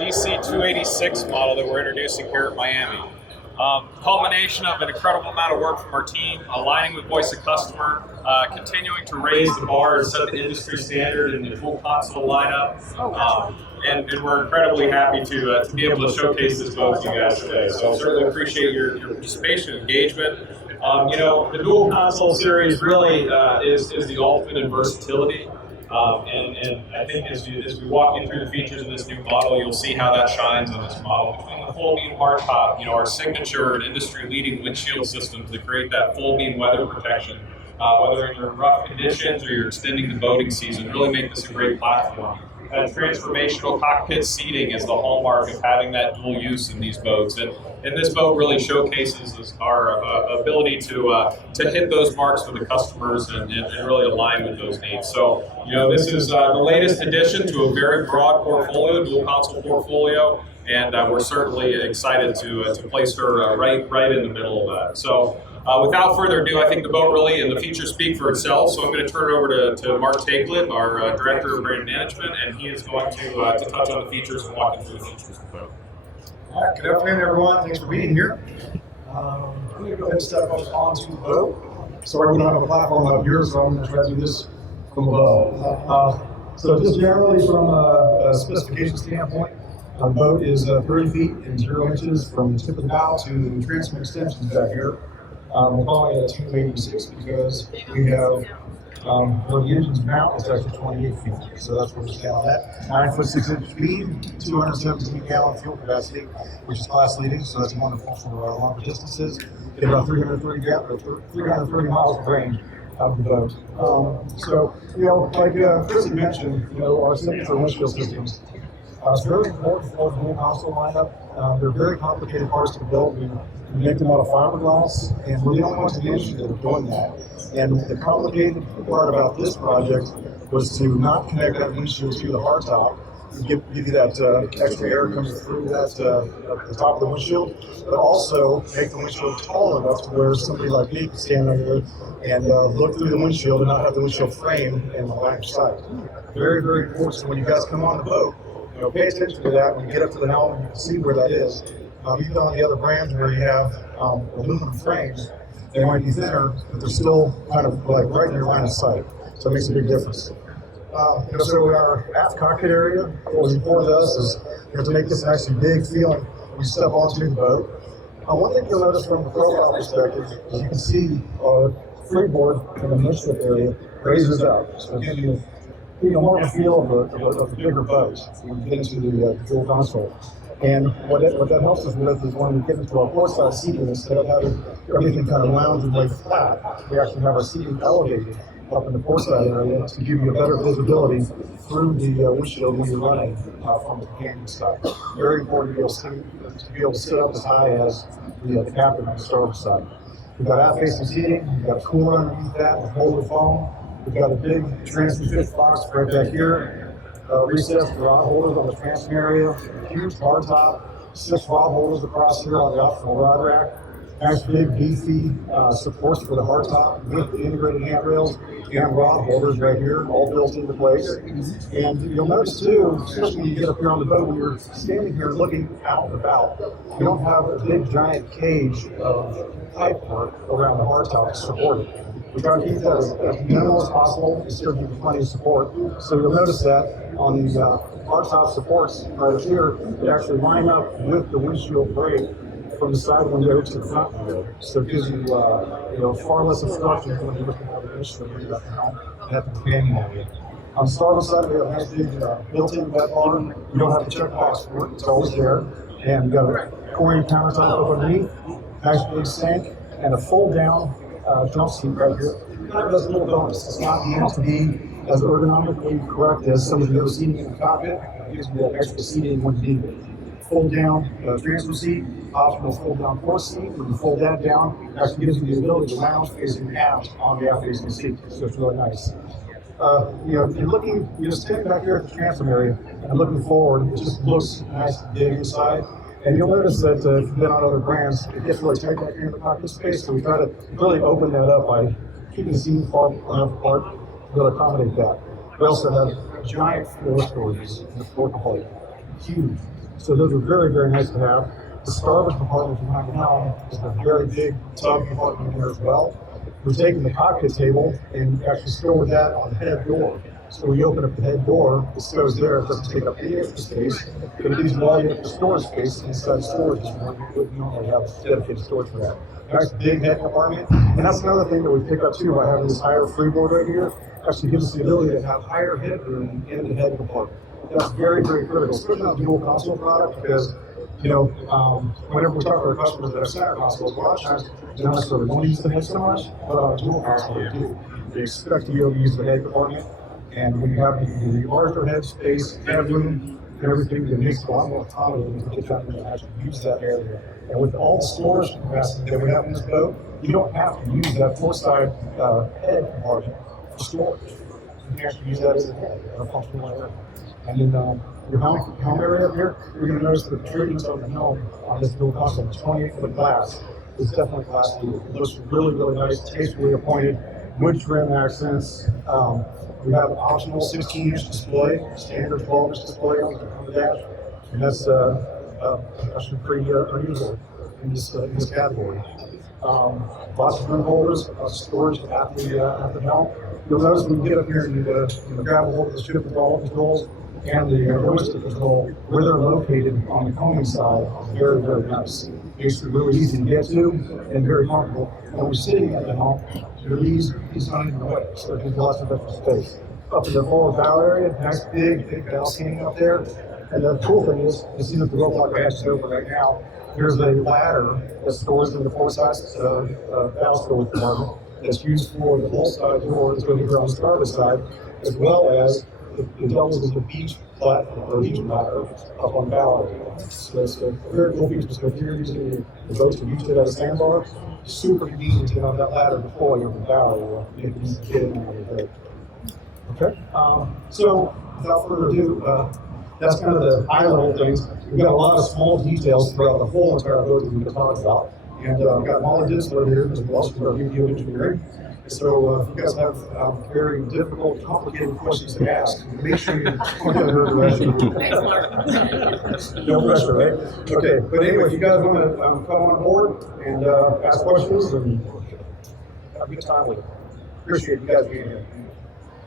DC286 model that we're introducing here at Miami. Culmination of an incredible amount of work from our team, aligning with voice of customer, continuing to raise the bar and set the industry standard in the full console lineup. And we're incredibly happy to be able to showcase this boat to you guys today. So certainly appreciate your participation and engagement. The dual console series really is the ultimate in versatility. And I think as we walk you through the features of this new model, you'll see how that shines on this model. Between the full beam hardtop, our signature and industry-leading windshield systems that create that full beam weather protection, whether you're in rough conditions or you're extending the boating season, really make this a great platform. Transformational cockpit seating is the hallmark of having that dual use in these boats, and this boat really showcases our ability to hit those marks for the customers and really align with those needs. So, this is the latest addition to a very broad portfolio, dual console portfolio, and we're certainly excited to place her right in the middle of that. So. Without further ado, I think the boat really and the features speak for itself, so I'm going to turn it over to Mark Taiclet, our Director of Brand Management, and he is going to touch on the features and walk you through the features of the boat. All right, good afternoon, everyone. Thanks for being here. I'm going to go ahead and step up onto the boat. Sorry, we don't have a platform up here, so I'm going to try to do this from above. So just generally from a specification standpoint, the boat is 30 feet and 0 inches from the tip of the bow to the transom extensions back here. We're calling it a 286 because we have where the engine's mount is actually 28 feet. So that's what we're scaling at. 9 foot 6 inch speed, 217 gallon fuel capacity, which is class leading. So that's wonderful for longer distances. Get about 330 miles of range out of the boat. Like Chris had mentioned, our signature windshield systems. It's very important for the dual console lineup. They're very complicated parts to build. We make them out of fiberglass, and we're the only ones in the industry that are doing that. And the complicated part about this project was to not connect that windshield to the hardtop, give you that extra air coming through that the top of the windshield, but also make the windshield tall enough to where somebody like me can stand there and look through the windshield and not have the windshield frame in the line of sight. Very, very important. So when you guys come on the boat, pay attention to that. When you get up to the helm, you can see where that is. Even on the other brands where you have aluminum frames, they might be thinner, but they're still kind of like right in your line of sight. So it makes a big difference. So our aft cockpit area, what the important does is to make this actually big feeling when you step onto the boat. One thing you'll notice from the profile perspective is you can see our freeboard in the midship area raises up. So give you more of a feel of the bigger boat when you get into the dual console. And what that helps us with is when we get into our oversized seating, instead of having everything kind of lounge and lay flat, we actually have our seating elevated up in the port-side area to give you a better visibility through the windshield when you're running from the companion side. Very important to be able to sit up as high as the captain on the starboard side. We've got aft-facing seating, we've got a cooler underneath that with molded foam. We've got a big transom fish box right back here. Recessed rod holders on the transom area, huge hardtop, 6 rod holders across here on the optional rod rack. Nice big beefy supports for the hardtop with the integrated handrails and rod holders right here, all built into place. And you'll notice too, especially when you get up here on the boat, when you're standing here looking out and about, you don't have a big giant cage of pipe work around the hardtop to support it. We try to keep that as minimal as possible and still give you plenty of support. So you'll notice that on these hardtop supports right here, they actually line up with the windshield brake from the side window to the front window. So it gives you far less obstruction when you're looking at the windshield when you're at the helm and at the companion area. On the starboard side, we have a nice big built-in wet bar. You don't have to check box for it; it's always there. And we've got a chlorine countertop up underneath, nice big sink, and a fold-down jump seat right here. Kind of does a little bonus. It's not meant to be as ergonomically correct as some of the other seating in the cockpit. It gives you that extra seating when you need it. Fold down transom seat, optional fold down port seat. When you fold that down, it actually gives you the ability to lounge facing aft on the aft facing seat. So it's really nice. You're standing back here at the transom area and looking forward, it just looks nice and big inside. And you'll notice that if you've been on other brands, it gets really tight back here in the cockpit space. So we try to really open that up by keeping the seating far enough apart to accommodate that. We also have giant floor storages in the floor compartment. Huge. So those are very, very nice to have. The starboard compartment behind the helm is a very big tub compartment here as well. We're taking the cockpit table and actually stored that on the head door. So when you open up the head door, it goes there. It doesn't take up any extra space, but it gives you all the extra storage space inside storage. You wouldn't normally have dedicated storage for that. Nice big head compartment, and that's another thing that we pick up too by having this higher freeboard right here. Actually gives us the ability to have higher headroom in the head compartment. That's very, very critical, especially on a dual console product, because whenever we talk to our customers that have center consoles, a lot of times they don't necessarily want to use the head so much, but on a dual console they do. They expect to be able to use the head compartment, and when you have the larger head space, headroom, and everything, it makes a lot more autonomy to get that and actually use that area. And with all the storage capacity that we have in this boat, you don't have to use that four-side head compartment for storage. You can actually use that as a head, a functional area. And then your helm area up here, you're going to notice the treatments on the helm on this dual console, 28-foot glass. It's definitely glass blue. It looks really, really nice, tastefully appointed, wood trim accents. We have an optional 16-inch display, standard 12-inch display on the dash, and that's actually pretty unusual in this category. Lots of room holders, storage at the helm. You'll notice when you get up here and you grab a hold of the ship with all controls and the joystick control, where they're located on the coaming side, very, very nice. Makes it really easy to get to and very comfortable. And when we're sitting at the helm, your knees not in the way, so there's lots of extra space. Up in the forward bow area, nice big bow scanning up there. And the cool thing is, you see that the rope locker hatch is open right now. There's a ladder that stores in the oversized bow storage compartment that's used for the whole side door that's going to be on the starboard side, as well as it doubles as a beach platform or beach ladder up on the bow area. So it's a very cool feature. So if you're using the boat to use it as a sandbar, super convenient to get on that ladder before you're on the bow area. You can get in on the boat. Okay. So without further ado, that's kind of the high level things. We've got a lot of small details throughout the whole entire boat that we can talk about. And we've got Molly Dinsler here as well for video engineering. So if you guys have very difficult, complicated questions to ask, make sure you point in her direction. No pressure, right? Okay, but anyway, if you guys want to come on board and ask questions and have a good time with it. Appreciate you guys being here.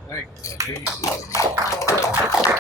Thanks.